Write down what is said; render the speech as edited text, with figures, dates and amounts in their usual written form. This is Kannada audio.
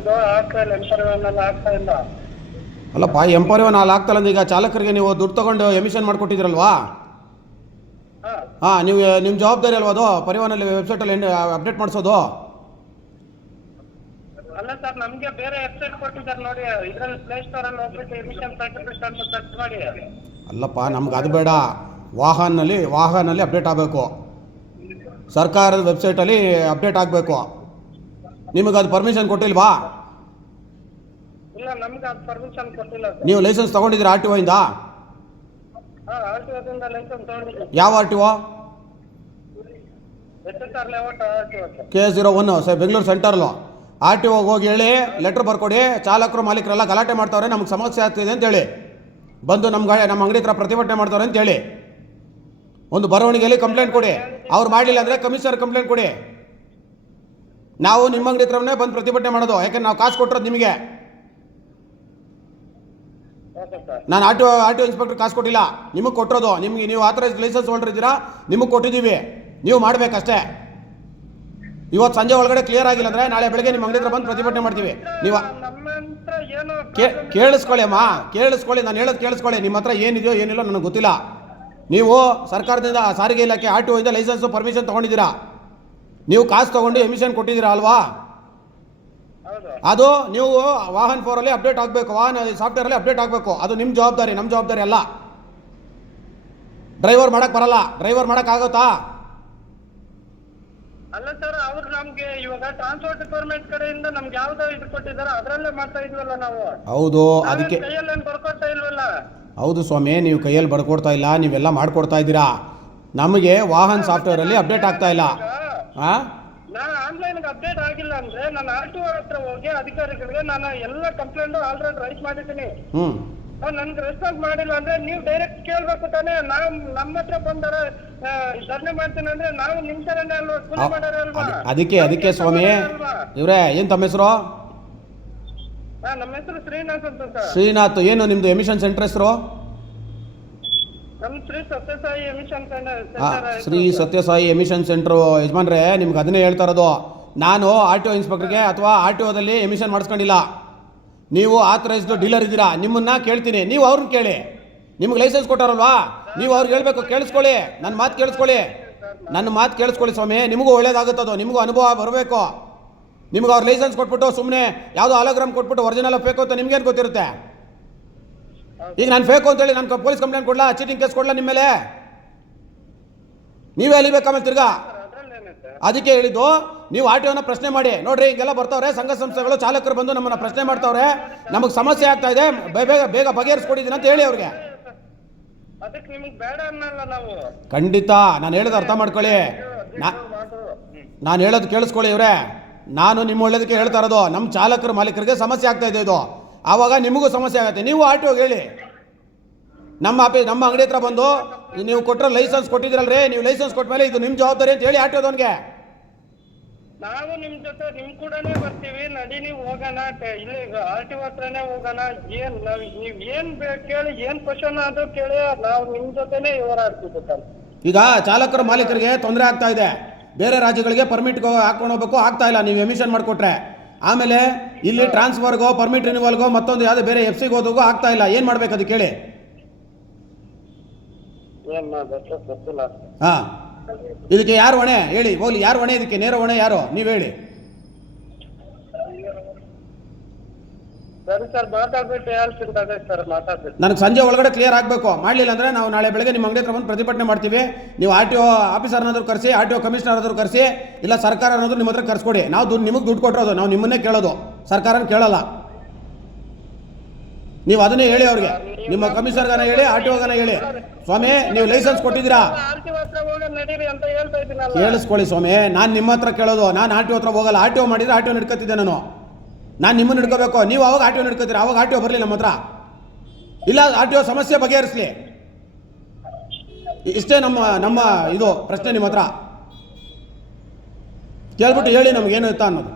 ನಮ್ದು ಆಗ್ತಾ ಇಲ್ಲ, ಎಂಪರ್ಮೆಂಟ್ ಆಗ್ತಾ ಇಲ್ಲ. ಅಲ್ಲಪ್ಪ, ಎಂಪೋರಿಯನ್ ಅಲ್ಲಿ ಆಗ್ತಲ್ಲ. ಈಗ ಚಾಲಕರಿಗೆ ನೀವು ದುಡ್ಡು ತೊಗೊಂಡು ಎಮಿಷನ್ ಮಾಡಿಕೊಟ್ಟಿದ್ರಲ್ವಾ? ಹಾಂ, ನೀವು ನಿಮ್ಮ ಜವಾಬ್ದಾರಿ ಅಲ್ವಾ ಅದು ಪರಿವಹನಲ್ಲಿ ವೆಬ್ಸೈಟಲ್ಲಿ ಅಪ್ಡೇಟ್ ಮಾಡಿಸೋದು? ಅಲ್ಲ ಸರ್, ನಮ್ಗೆ ಬೇರೆ ವೆಬ್ಸೈಟ್ ಕೊಟ್ಟಿದ್ದಾರೆ ನೋಡಿ, ಇದ್ರಲ್ಲಿ ಪ್ಲೇ ಸ್ಟೋರ್ ಅಲ್ಲಿ ಹೋಗ್ಬಿಟ್ಟು ಎಮಿಷನ್ ಸರ್ಟಿಫಿಕೇಟ್ ಅಂತ ಸರ್ಚ್ ಮಾಡಿ. ಅಲ್ಲಪ್ಪ, ನಮ್ಗೆ ಅದು ಬೇಡ. ವಾಹನಲ್ಲಿ ಅಪ್ಡೇಟ್ ಆಗಬೇಕು, ಸರ್ಕಾರದ ವೆಬ್ಸೈಟಲ್ಲಿ ಅಪ್ಡೇಟ್ ಆಗಬೇಕು. ನಿಮಗೆ ಅದು ಪರ್ಮಿಷನ್ ಕೊಟ್ಟಿಲ್ವಾ? ಇಲ್ಲ, ನಮ್ಗೆ ಅದು ಪರ್ಮಿಷನ್ ಕೊಟ್ಟಿಲ್ಲ ಸರ್. ನೀವು ಲೈಸೆನ್ಸ್ ತೊಗೊಂಡಿದ್ದೀರಾ ಆರ್ ಟಿ ಒಯಿಂದ? ಹಾಂ, ಆರ್ ಟಿ ಒದಿಂದ ಲೈಸೆನ್ಸ್ ತೊಗೊಂಡಿದ್ದೀವಿ. ಯಾವ R T O? SSR layout R T O sir. K01 Bengaluru ಸೆಂಟರ್ಲು. ಆರ್ ಟಿ ಒಗೆ ಹೋಗಿ ಹೇಳಿ, ಲೆಟ್ರ್ ಬರ್ಕೊಡಿ, ಚಾಲಕರು ಮಾಲೀಕರೆಲ್ಲ ಗಲಾಟೆ ಮಾಡ್ತಾವ್ರೆ, ನಮ್ಗೆ ಸಮಸ್ಯೆ ಆಗ್ತಿದೆ ಅಂತೇಳಿ, ಬಂದು ನಮ್ಮ ಅಂಗಡಿ ಹತ್ರ ಪ್ರತಿಭಟನೆ ಮಾಡ್ತಾವ್ರೆ ಅಂತೇಳಿ ಒಂದು ಬರವಣಿಗೆಯಲ್ಲಿ ಕಂಪ್ಲೇಂಟ್ ಕೊಡಿ. ಅವ್ರು ಮಾಡಲಿಲ್ಲ ಅಂದರೆ ಕಮಿಷನರ್ ಕಂಪ್ಲೇಂಟ್ ಕೊಡಿ. ನಾವು ನಿಮ್ಮ ಅಂಗಡಿ ಹತ್ರನೇ ಬಂದು ಪ್ರತಿಭಟನೆ ಮಾಡೋದು, ಯಾಕೆಂದ್ರೆ ನಾವು ಕಾಸು ಕೊಟ್ಟಿರೋದು ನಿಮಗೆ. ನಾನು ಆರ್ ಟಿ ಒ ಇನ್ಸ್ಪೆಕ್ಟರ್ ಕಾಸು ಕೊಟ್ಟಿಲ್ಲ, ನಿಮಗೆ ಕೊಟ್ಟಿರೋದು. ನಿಮಗೆ ನೀವು ಆಥರೈಸ್ ಲೈಸೆನ್ಸ್ ಹೋಲ್ಡರ್ ಇದ್ದೀರಾ, ನಿಮಗೆ ಕೊಟ್ಟಿದ್ದೀವಿ, ನೀವು ಮಾಡಬೇಕಷ್ಟೇ. ಇವತ್ತು ಸಂಜೆ ಒಳಗಡೆ ಕ್ಲಿಯರ್ ಆಗಿಲ್ಲ ಅಂದರೆ ನಾಳೆ ಬೆಳಗ್ಗೆ ನಿಮ್ಮ ಅಂಗಡಿ ಹತ್ರ ಬಂದು ಪ್ರತಿಭಟನೆ ಮಾಡ್ತೀವಿ. ನೀವು ಕೇಳಿಸ್ಕೊಳ್ಳಿ ಅಮ್ಮ, ಕೇಳಿಸ್ಕೊಳ್ಳಿ, ನಾನು ಹೇಳೋದು ಕೇಳಿಸ್ಕೊಳ್ಳಿ. ನಿಮ್ಮ ಹತ್ರ ಏನಿದೆಯೋ ಏನಿಲ್ಲ ನನಗೆ ಗೊತ್ತಿಲ್ಲ. ನೀವು ಸರ್ಕಾರದಿಂದ ಸಾರಿಗೆ ಇಲಾಖೆ ಆರ್ ಟಿ ಒಯಿಂದ ಲೈಸೆನ್ಸು ಪರ್ಮಿಷನ್ ತೊಗೊಂಡಿದ್ದೀರಾ, ನೀವು ಕಾಸು ತೊಗೊಂಡು ಎಮಿಷನ್ ಕೊಟ್ಟಿದ್ದೀರಾ ಅಲ್ವಾ? ಅದು ನೀವು ವಾಹನ್ ಫೋರಲ್ಲಿ ಅಪ್ಡೇಟ್ ಆಗಬೇಕು, ವಾಹನ ಸಾಫ್ಟ್ವೇರಲ್ಲಿ ಅಪ್ಡೇಟ್ ಆಗಬೇಕು. ಅದು ನಿಮ್ಮ ಜವಾಬ್ದಾರಿ, ನಮ್ಮ ಜವಾಬ್ದಾರಿ ಅಲ್ಲ. ಡ್ರೈವರ್ ಮಾಡೋಕ್ಕೆ ಬರಲ್ಲ, ಡ್ರೈವರ್ ಮಾಡೋಕ್ಕಾಗುತ್ತಾ? ಅಲ್ಲ ಸರ್, ಅವ್ರು ನಮ್ಗೆ ಇವಾಗ ಟ್ರಾನ್ಸ್ಪೋರ್ಟ್ ಡಿಪಾರ್ಟ್ಮೆಂಟ್ ಕಡೆಯಿಂದ ನಮ್ಗೆ ಯಾವ್ದೋ ಇದು ಕೊಟ್ಟಿದ್ದಾರೆ, ಅದರಲ್ಲೇ ಮಾಡ್ತಾ ಇದ್ವಲ್ಲ ನಾವು. ಹೌದು, ಅದಕ್ಕೆ ಕೈಯಲ್ಲಿ ಏನು ಬರ್ಕೊಡ್ತಾ ಇಲ್ವಲ್ಲ. ಹೌದು ಸ್ವಾಮಿ, ನೀವು ಕೈಯಲ್ಲಿ ಬರ್ಕೊಡ್ತಾ ಇಲ್ಲ, ನೀವೆಲ್ಲ ಮಾಡ್ಕೊಡ್ತಾ ಇದ್ದೀರಾ. ನಮಗೆ ವಾಹನ್ ಸಾಫ್ಟ್ವೇರಲ್ಲಿ ಅಪ್ಡೇಟ್ ಆಗ್ತಾ ಇಲ್ಲ. ನಾನು ಆನ್ಲೈನ್ಗೆ ಅಪ್ಡೇಟ್ ಆಗಿಲ್ಲ ಅಂದ್ರೆ ನಾನು ಆರ್ ಟಿ ಒ ಹತ್ರ ಹೋಗಿ ಅಧಿಕಾರಿಗಳಿಗೆ ನಾನು ಎಲ್ಲ ಕಂಪ್ಲೇಂಟ್ ಆಲ್ರೆಡಿ ರೈಸ್ ಮಾಡಿದ್ದೀನಿ. ನನ್ಗೆ ರೆಸ್ಪಾನ್ಸ್ ಮಾಡಿಲ್ಲ ಅಂದ್ರೆ ನೀವು ಡೈರೆಕ್ಟ್ ಕೇಳ್ಬೇಕು ತಾನೇ. ನಾವು ನಮ್ಮ ಹತ್ರ ಬಂದಾರ ಧರಣಿ ಮಾಡ್ತೀನಿ ಅಂದ್ರೆ ನಾವು ನಿಮ್ ತರನೇ ಅಲ್ವಾ, ಕೂಲಿ ಮಾಡೋರ ಅಲ್ವಾ? ಅದಕ್ಕೆ ಸ್ವಾಮಿ ಇವ್ರೆ, ಏನ್ ತಮ್ಮ ಹೆಸರು? ನಮ್ಮ ಹೆಸರು ಶ್ರೀನಾಥ್ ಅಂತ ಸರ್. ಶ್ರೀನಾಥ್, ಏನು ನಿಮ್ದು ಎಮಿಷನ್ ಸೆಂಟರ್ ಹೆಸರು? ನಮ್ಮ Shri Sathya Sai emission centre. Shri Sathya Sai emission centre. ಯಜಮಾನ್ರೆ, ನಿಮ್ಗೆ ಅದನ್ನೇ ಹೇಳ್ತಾ ಇರೋದು. ನಾನು ಆರ್ ಟಿ ಒ ಇನ್ಸ್ಪೆಕ್ಟರ್ಗೆ ಅಥವಾ ಆರ್ ಟಿ ಒದಲ್ಲಿ ಎಮಿಷನ್ ಮಾಡಿಸ್ಕೊಂಡಿಲ್ಲ. ನೀವು ಆಥರೈಸ್ಡ್ ಡೀಲರ್ ಇದ್ದೀರಾ, ನಿಮ್ಮನ್ನ ಕೇಳ್ತೀನಿ, ನೀವು ಅವ್ರನ್ನ ಕೇಳಿ. ನಿಮ್ಗೆ ಲೈಸೆನ್ಸ್ ಕೊಟ್ಟಾರಲ್ವಾ, ನೀವು ಅವ್ರಿಗೆ ಹೇಳ್ಬೇಕು. ಕೇಳಿಸ್ಕೊಳ್ಳಿ, ನನ್ನ ಮಾತು ಕೇಳಿಸ್ಕೊಳ್ಳಿ ಸ್ವಾಮಿ, ನಿಮಗೂ ಒಳ್ಳೇದಾಗುತ್ತದು, ನಿಮಗೂ ಅನುಭವ ಬರಬೇಕು. ನಿಮ್ಗೆ ಅವ್ರು ಲೈಸೆನ್ಸ್ ಕೊಟ್ಬಿಟ್ಟು ಸುಮ್ಮನೆ ಯಾವುದೋ ಅಲೋಗ್ರಾಮ್ ಕೊಟ್ಬಿಟ್ಟು ಒರಿಜಿನಲ್ ಫೇಕು ಅಂತ ನಿಮ್ಗೇನು ಗೊತ್ತಿರುತ್ತೆ? ಈಗ ನಾನು ಫೇಕು ಅಂತೇಳಿ ನಾನು ಪೊಲೀಸ್ ಕಂಪ್ಲೇಂಟ್ ಕೊಡಲಾ, ಚೀಟಿಂಗ್ ಕೇಸ್ ಕೊಡಲಾ ನಿಮ್ಮ ಮೇಲೆ? ನೀವೇ ಅಲಿಬೇಕಮೇಲೆ ತಿರ್ಗಾ. ಅದಕ್ಕೆ ಹೇಳಿದ್ದು, ನೀವು ಆರ್ ಟಿ ಒನ ಪ್ರಶ್ನೆ ಮಾಡಿ. ನೋಡ್ರಿ, ಹಿಂಗೆಲ್ಲ ಬರ್ತಾವ್ರೆ ಸಂಘ ಸಂಸ್ಥೆಗಳು, ಚಾಲಕರು ಬಂದು ನಮ್ಮನ್ನ ಪ್ರಶ್ನೆ ಮಾಡ್ತಾವ್ರೆ, ನಮಗೆ ಸಮಸ್ಯೆ ಆಗ್ತಾ ಇದೆ, ಬೇಗ ಬಗೆಹರಿಸ್ಕೊಡಿದ್ದೀನಿ ಅಂತ ಹೇಳಿ ಅವ್ರಿಗೆ. ಖಂಡಿತ ನಾನು ಹೇಳೋದು ಅರ್ಥ ಮಾಡ್ಕೊಳ್ಳಿ, ನಾನು ಹೇಳೋದು ಕೇಳಿಸ್ಕೊಳ್ಳಿ ಇವ್ರೆ. ನಾನು ನಿಮ್ಮ ಒಳ್ಳೇದಕ್ಕೆ ಹೇಳ್ತಾ ಇರೋದು. ನಮ್ಮ ಚಾಲಕರು ಮಾಲೀಕರಿಗೆ ಸಮಸ್ಯೆ ಆಗ್ತಾ ಇದೆ ಇದು, ಆವಾಗ ನಿಮಗೂ ಸಮಸ್ಯೆ ಆಗುತ್ತೆ. ನೀವು ಆರ್ ಟಿ ಒಗೆ ಹೇಳಿ, ನಮ್ಮ ಅಂಗಡಿ ಹತ್ರ ಬಂದು ನೀವು ಕೊಟ್ಟರೆ ಲೈಸೆನ್ಸ್ ಕೊಟ್ಟಿದ್ದೀರಲ್ರಿ, ನೀವು ಲೈಸೆನ್ಸ್ ಕೊಟ್ಟ ಮೇಲೆ ಇದು ನಿಮ್ಮ ಜವಾಬ್ದಾರಿ ಅಂತ ಹೇಳಿ ಆರ್ ಟಿ ಒದವನಿಗೆ. ನಾವು ನಿಮ್ ಜೊತೆ ನಿಮ್ ಕೂಡನೇ ಬರ್ತೀವಿ, ನಡಿ ನೀವು ಹೋಗೋಣ, ಇಲ್ಲಿ ಆರ್ ಟಿ ಒ ಹತ್ರನೇ ಹೋಗೋಣ. ನೀವ್ ಏನ್ ಕೇಳಿ, ಏನ್ ಕ್ವಶನ್ ಅದು ಕೇಳಿ, ನಾವು ನಿಮ್ ಜೊತೆನೆ ಹೋರಾಡ್ತಿದ್ದ. ಈಗ ಚಾಲಕರು ಮಾಲೀಕರಿಗೆ ತೊಂದರೆ ಆಗ್ತಾ ಇದೆ, ಬೇರೆ ರಾಜ್ಯಗಳಿಗೆ ಪರ್ಮಿಟ್ ಹಾಕೊಂಡು ಹೋಗ್ಬೇಕು, ಆಗ್ತಾ ಇಲ್ಲ ನೀವು ಎಮಿಷನ್ ಮಾಡಿಕೊಟ್ರೆ. ಆಮೇಲೆ ಇಲ್ಲಿ ಟ್ರಾನ್ಸ್ಫರ್ಗೋ ಪರ್ಮಿಟ್ ರಿನ್ಯೂವಲ್ಗೋ ಮತ್ತೊಂದು ಯಾವುದೇ ಬೇರೆ ಎಫ್ ಸಿಗೆ ಹೋದೋಗೋ ಆಗ್ತಾ ಇಲ್ಲ. ಏನು ಮಾಡ್ಬೇಕು ಅದು ಕೇಳಿ. ಹಾಂ, ಇದಕ್ಕೆ ಯಾರು ಹೊಣೆ ಹೇಳಿ, ಹೋಗ್ಲಿ, ಯಾರು ಹೊಣೆ ಇದಕ್ಕೆ? ನೇರ ಹೊಣೆ ಯಾರು? ನೀವು ಹೇಳಿ. ಸರಿ ಸರ್, ಮಾತಾಡ್ಬಿಟ್ಟು ಹೇಳ್ತೀನಿ ಸರ್, ಮಾತಾಡ್ಬಿಟ್ಟು ನನಗೆ ಸಂಜೆ ಒಳಗಡೆ ಕ್ಲಿಯರ್ ಆಗಬೇಕು. ಮಾಡಲಿಲ್ಲ ಅಂದರೆ ನಾವು ನಾಳೆ ಬೆಳಗ್ಗೆ ನಿಮ್ಮ ಅಂಗಡಿ ಹತ್ರ ಬಂದು ಪ್ರತಿಭಟನೆ ಮಾಡ್ತೀವಿ. ನೀವು ಆರ್ ಟಿ ಒ ಆಫೀಸರ್ನಾದ್ರು ಕರೆಸಿ, ಆರ್ ಟಿ ಒ ಕಮಿಷನರ್ ಆದರೂ ಕರೆಸಿ, ಇಲ್ಲ ಸರ್ಕಾರ ಅನ್ನೋದು ನಿಮ್ಮ ಹತ್ರ ಕರೆಸ್ಕೊಡಿ. ನಾವು ನಿಮಗೆ ದುಡ್ಡು ಕೊಟ್ಟಿರೋದು, ನಾವು ನಿಮ್ಮನ್ನೇ ಕೇಳೋದು, ಸರ್ಕಾರನ ಕೇಳಲ್ಲ. ನೀವು ಅದನ್ನೇ ಹೇಳಿ ಅವ್ರಿಗೆ, ನಿಮ್ಮ ಕಮಿಷನರ್ಗಾನ ಹೇಳಿ, ಆರ್ ಟಿ ಒಗಾನ ಹೇಳಿ, ಸ್ವಾಮಿ ನೀವು ಲೈಸೆನ್ಸ್ ಕೊಟ್ಟಿದ್ದೀರಾ? ಕೇಳಿಸ್ಕೊಳ್ಳಿ ಸ್ವಾಮಿ, ನಾನು ನಿಮ್ಮ ಹತ್ರ ಕೇಳೋದು, ನಾನು ಆರ್ ಟಿ ಒ ಹತ್ರ ಹೋಗಲ್ಲ. ಆರ್ ಟಿ ಒ ಮಾಡಿದರೆ ಆರ್ ಟಿ ಒ ಹಿಡ್ಕೊತಿದ್ದೆ ನಾನು ನಿಮ್ಮನ್ನು ಹಿಡ್ಕೋಬೇಕು. ನೀವು ಅವಾಗ ಆರ್ ಟಿ ಒ ಹಿಡ್ಕೋತೀರ, ಅವಾಗ ಆರ್ ಟಿ ಒ ಬರಲಿ ನಮ್ಮ ಹತ್ರ. ಇಲ್ಲ, ಆರ್ ಟಿ ಒ ಸಮಸ್ಯೆ ಬಗೆಹರಿಸಲಿ, ಇಷ್ಟೇ ನಮ್ಮ ಇದು ಪ್ರಶ್ನೆ. ನಿಮ್ಮ ಹತ್ರ ಕೇಳ್ಬಿಟ್ಟು ಹೇಳಿ ನಮ್ಗೇನು ಇತ್ತ ಅನ್ನೋದು.